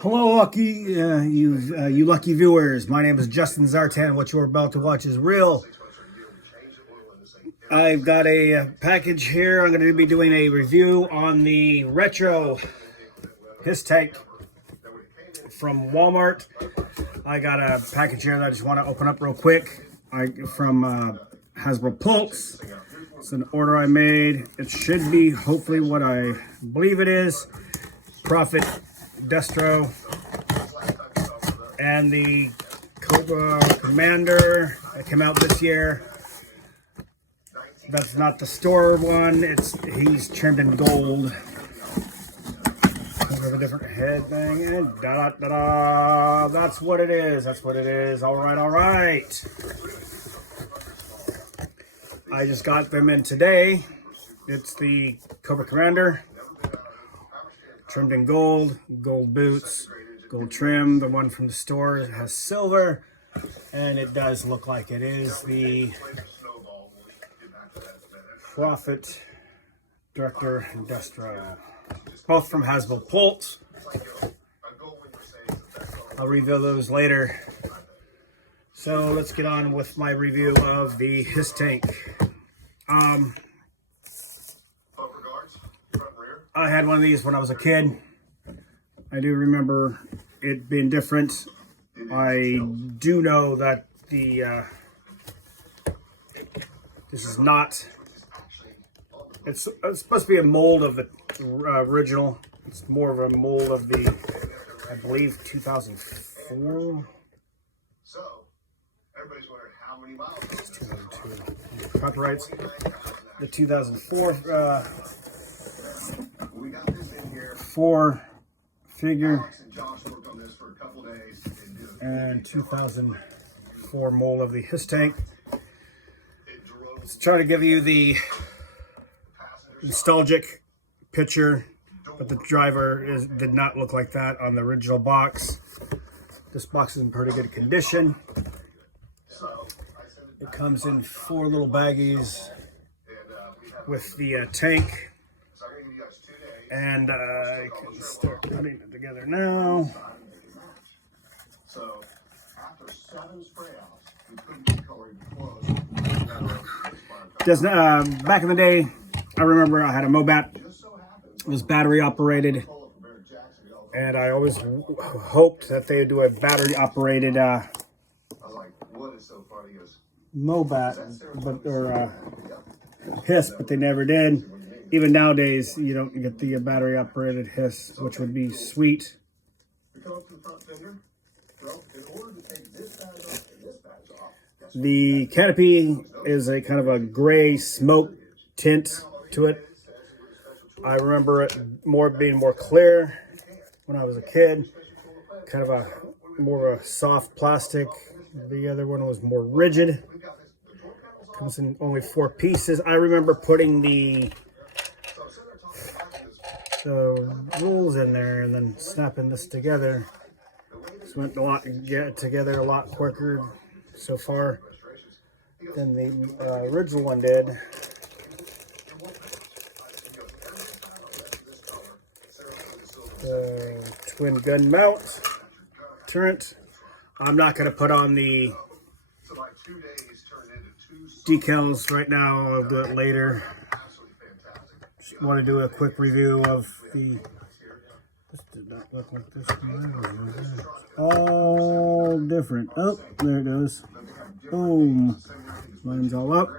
Hello, you lucky viewers. My name is Justin Zartan. What you're about to watch is real. I've got a package here. I'm going to be doing a review on the retro his tank from Walmart. I got a package here that I just want to open up real quick. From Hasbro Pulse. It's an order I made. It should be hopefully what I believe it is. Prophet Destro and the Cobra Commander that came out this year. That's not the store one. He's trimmed in gold. With a different head thing and da da da da. That's what it is. That's what it is. All right, all right. I just got them in today. It's the Cobra Commander. Trimmed in gold, gold boots, gold trim. The one from the store has silver, and it does look like it is the Prophet Director Destro. Both from Hasbro Pulse. I'll reveal those later. So let's get on with my review of the his tank. I had one of these when I was a kid. I do remember it being different. I do know that this is not. It's supposed to be a mold of the original. It's more of a mold of the, I believe, 2004. So everybody's wondering how many miles. It's 2002. Copyrights. The 2004 figure and 2004 mold of the his tank. Let's try to give you the nostalgic picture, but the driver did not look like that on the original box. This box is in pretty good condition. It comes in 4 little baggies with the tank, and I can start putting it together now. Back in the day, I remember I had a Mobat. It was battery operated, and I always hoped that they would do a battery operated Mobat, or hiss, but they never did. Even nowadays, you don't get the battery operated hiss, which would be sweet. The canopy is a kind of a gray smoke tint to it. I remember it being more clear when I was a kid. Kind of a more of a soft plastic. The other one was more rigid. Comes in only 4 pieces. I remember putting the rolls in there and then snapping this together. This went together a lot quicker so far than the original one did. The twin gun mount turret. I'm not going to put on the decals right now. I'll do it later. Just want to do a quick review of the. This did not look like this. All different. Oh, there it goes. Boom. Lines all up.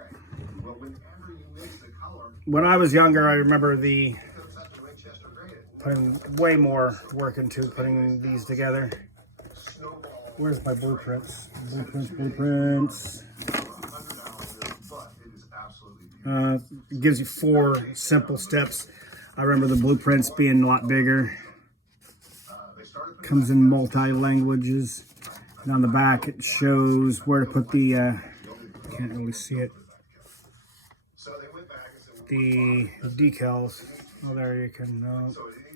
When I was younger, I remember putting way more work into putting these together. Where's my blueprints? Blueprints. It gives you 4 simple steps. I remember the blueprints being a lot bigger. Comes in multi-languages. And on the back it shows where to put the, can't really see it, the decals. Oh, there you can,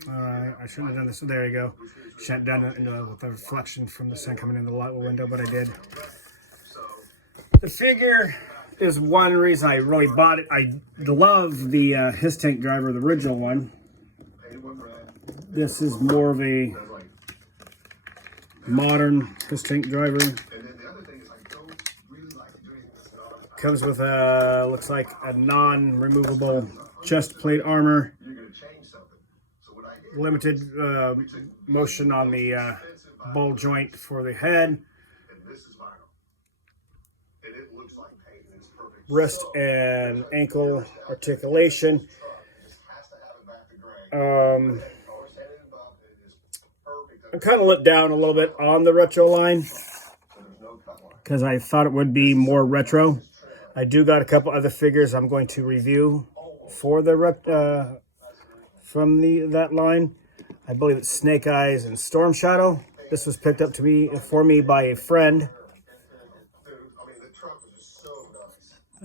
alright, I shouldn't have done this. There you go. Shouldn't have done it with the reflection from the sun coming in the light window, but I did. The figure is one reason I really bought it. I love the his tank driver, the original one. This is more of a modern piss tank driver. Comes with a, looks like a non-removable chest plate armor. Limited motion on the ball joint for the head. Wrist and ankle articulation. I'm kind of let down a little bit on the retro line because I thought it would be more retro. I do got a couple other figures I'm going to review for the from that line. I believe it's Snake Eyes and Storm Shadow. This was picked up for me by a friend.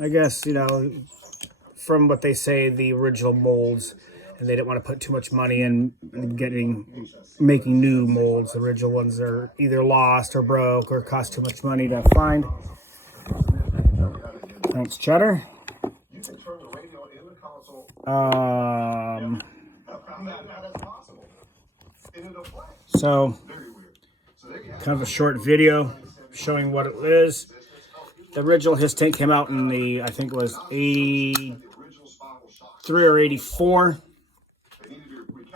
I guess, you know, from what they say, the original molds, and they didn't want to put too much money in making new molds. The original ones are either lost or broke or cost too much money to find. Thanks, Cheddar. So, kind of a short video showing what it is. The original His Tank came out in the, I think it was 83 or 84.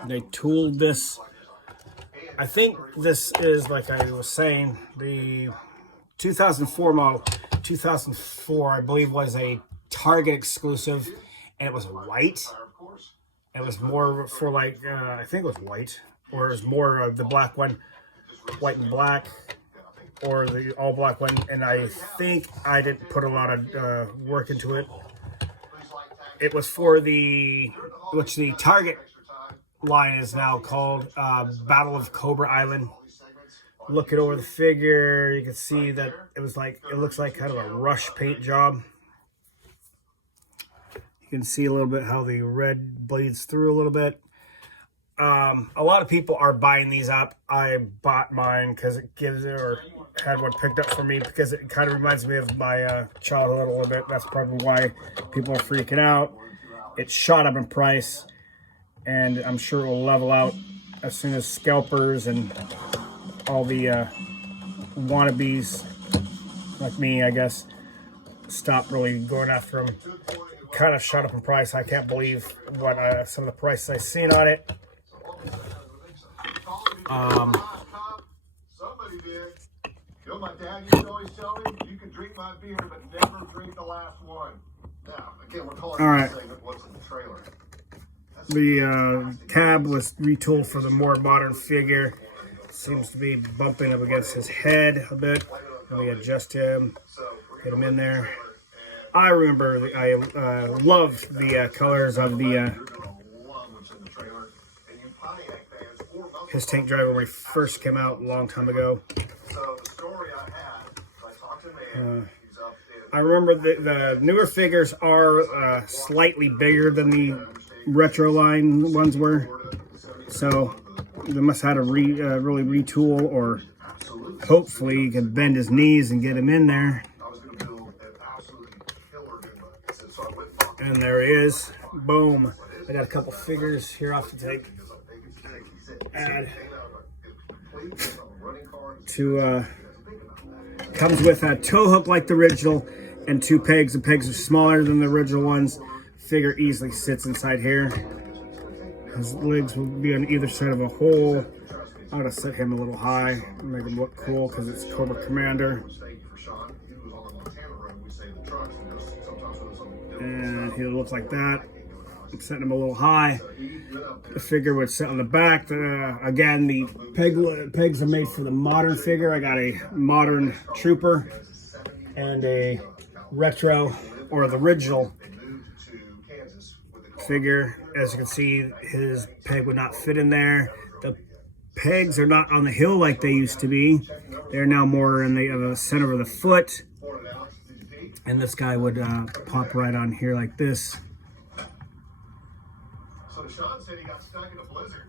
They tooled this. I think this is, like I was saying, the 2004 model. 2004, I believe, was a Target exclusive, and it was white. It was more for like, I think it was white, or it was more of the black one, white and black, or the all black one. And I think I didn't put a lot of work into it. It was for which the Target line is now called Battle of Cobra Island. Looking over the figure, you can see that it looks like kind of a rush paint job. You can see a little bit how the red bleeds through a little bit. A lot of people are buying these up. I bought mine because it had one picked up for me because it kind of reminds me of my childhood a little bit. That's probably why people are freaking out. It shot up in price, and I'm sure it will level out as soon as scalpers and all the wannabes like me, I guess, stop really going after them. Kind of shot up in price. I can't believe what some of the prices I've seen on it. Somebody did. You know, my dad used to always tell me, you can drink my beer, but never drink the last one. Now, again, we're calling this segment What's in the Trailer. The cab was retooled for the more modern figure. Seems to be bumping up against his head a bit. Let me adjust him, get him in there. I remember I loved the colors of the His Tank driver when he first came out a long time ago. I remember the newer figures are slightly bigger than the retro line ones were, so they must have had to really retool, or hopefully you can bend his knees and get him in there. And there he is. Boom. I got a couple figures here off the add to comes with a tow hook like the original and two pegs. The pegs are smaller than the original ones. Figure easily sits inside here. His legs will be on either side of a hole. I'm gonna set him a little high and make him look cool because it's Cobra Commander. And he'll look like that. I'm setting him a little high. The figure would sit on the back. Again, the pegs are made for the modern figure. I got a modern trooper and a retro, or the original figure. As you can see, his peg would not fit in there. The pegs are not on the hill like they used to be. They're now more in the center of the foot. And this guy would pop right on here like this. So Sean said he got stuck in a blizzard.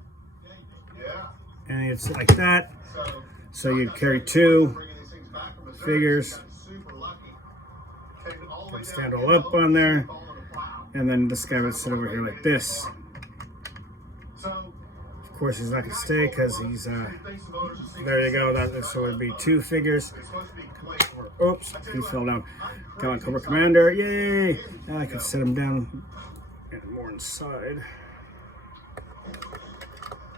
Yeah. And it's like that. So you carry two figures. Stand all up on there. And then this guy would sit over here like this. Of course, he's not going to stay because he's, there you go. So it would be 2 figures. Oops, he fell down. Got my Cobra Commander. Yay! Now I can set him down and more inside.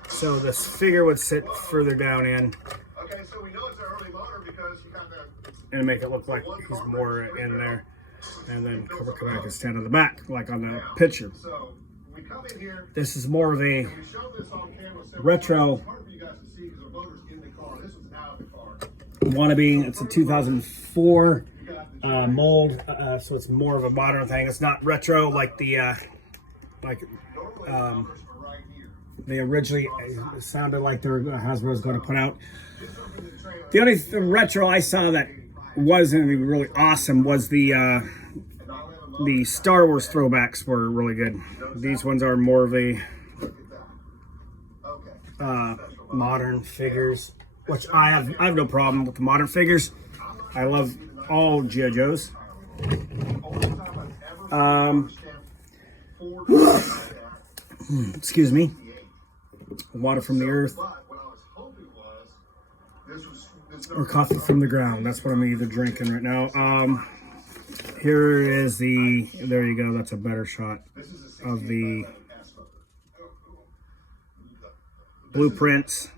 So this figure would sit further down in. Okay, so we know it's an early motor because you got that. And make it look like he's more in there. And then Cobra Commander can stand on the back, like on the picture. So we come in here. This is more of a We showed this on camera. retro It's hard for you guys to see because the motor's in the car. This one's out of the car. wannabe. It's a 2004 mold, so it's more of a modern thing. It's not retro like the they originally sounded like Hasbro was going to put out. The only retro I saw that wasn't really awesome was the Star Wars throwbacks were really good. These ones are more of a modern figures, which I have no problem with the modern figures. I love all G.I. Joes. Excuse me. Water from the earth or coffee from the ground. That's what I'm either drinking right now. Here is there you go. That's a better shot of the blueprints.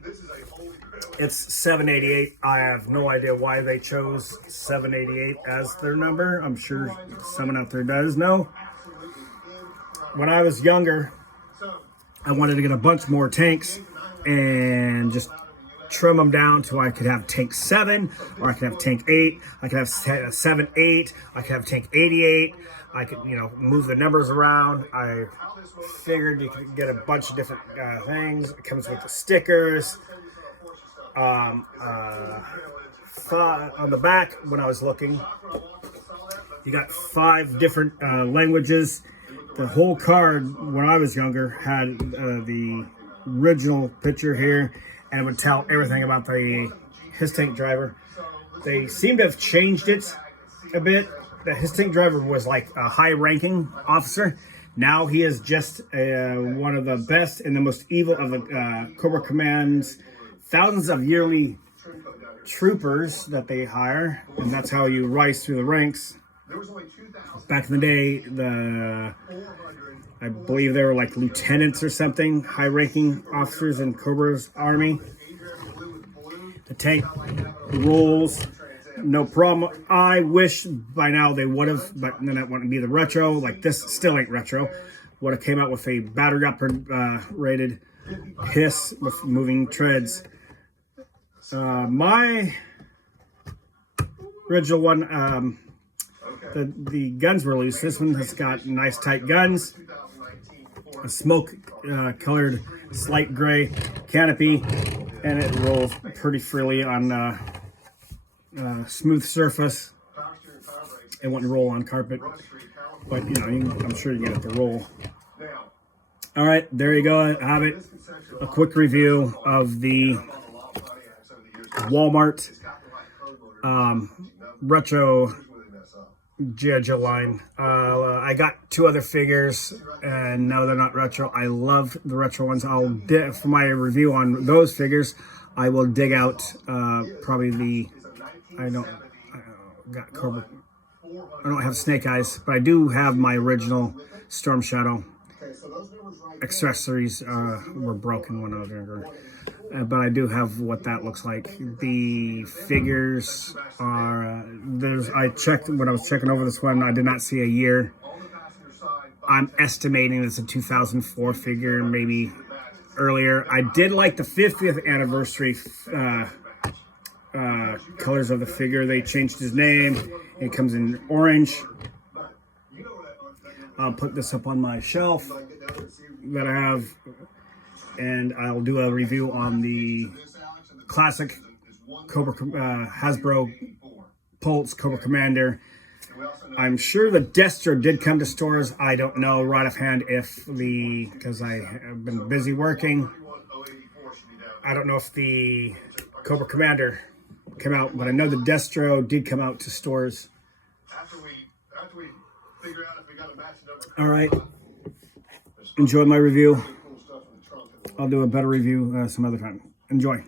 It's 788. I have no idea why they chose 788 as their number. I'm sure someone out there does know. When I was younger, I wanted to get a bunch more tanks and just trim them down so I could have tank 7, or I could have tank 8. I could have 7, 8. I could have tank 88. I could, move the numbers around. I figured you could get a bunch of different things. It comes with the stickers. On the back, when I was looking, you got 5 different languages. The whole card, when I was younger, had the original picture here, and it would tell everything about his tank driver. They seem to have changed it a bit. His tank driver was like a high-ranking officer. Now he is just one of the best and the most evil of the Cobra Command's thousands of yearly troopers that they hire, and that's how you rise through the ranks. Back in the day, I believe they were like lieutenants or something, high-ranking officers in Cobra's army. The tank rolls, no problem. I wish by now they would have, but then that wouldn't be the retro. Like this still ain't retro. Would have came out with a battery operated hiss with moving treads. My original one, the guns were loose. This one has got nice tight guns, a smoke colored slight gray canopy, and it rolls pretty freely on smooth surface. It wouldn't roll on carpet, but I'm sure you get it to roll. All right, there you go. I have it. A quick review of the Walmart retro G.I. Joe line. I got 2 other figures, and no, they're not retro. I love the retro ones. For my review on those figures, I will dig out probably I don't have Snake Eyes, but I do have my original Storm Shadow. Accessories were broken when I was younger. But I do have what that looks like. The figures are, I checked when I was checking over this one, I did not see a year. I'm estimating it's a 2004 figure, maybe earlier. I did like the 50th anniversary colors of the figure. They changed his name. It comes in orange. I'll put this up on my shelf that I have, and I'll do a review on the classic Hasbro Pulse Cobra Commander. I'm sure the Destro did come to stores. I don't know right offhand because I have been busy working. I don't know if the Cobra Commander came out, but I know the Destro did come out to stores. All right. Enjoy my review. I'll do a better review some other time. Enjoy.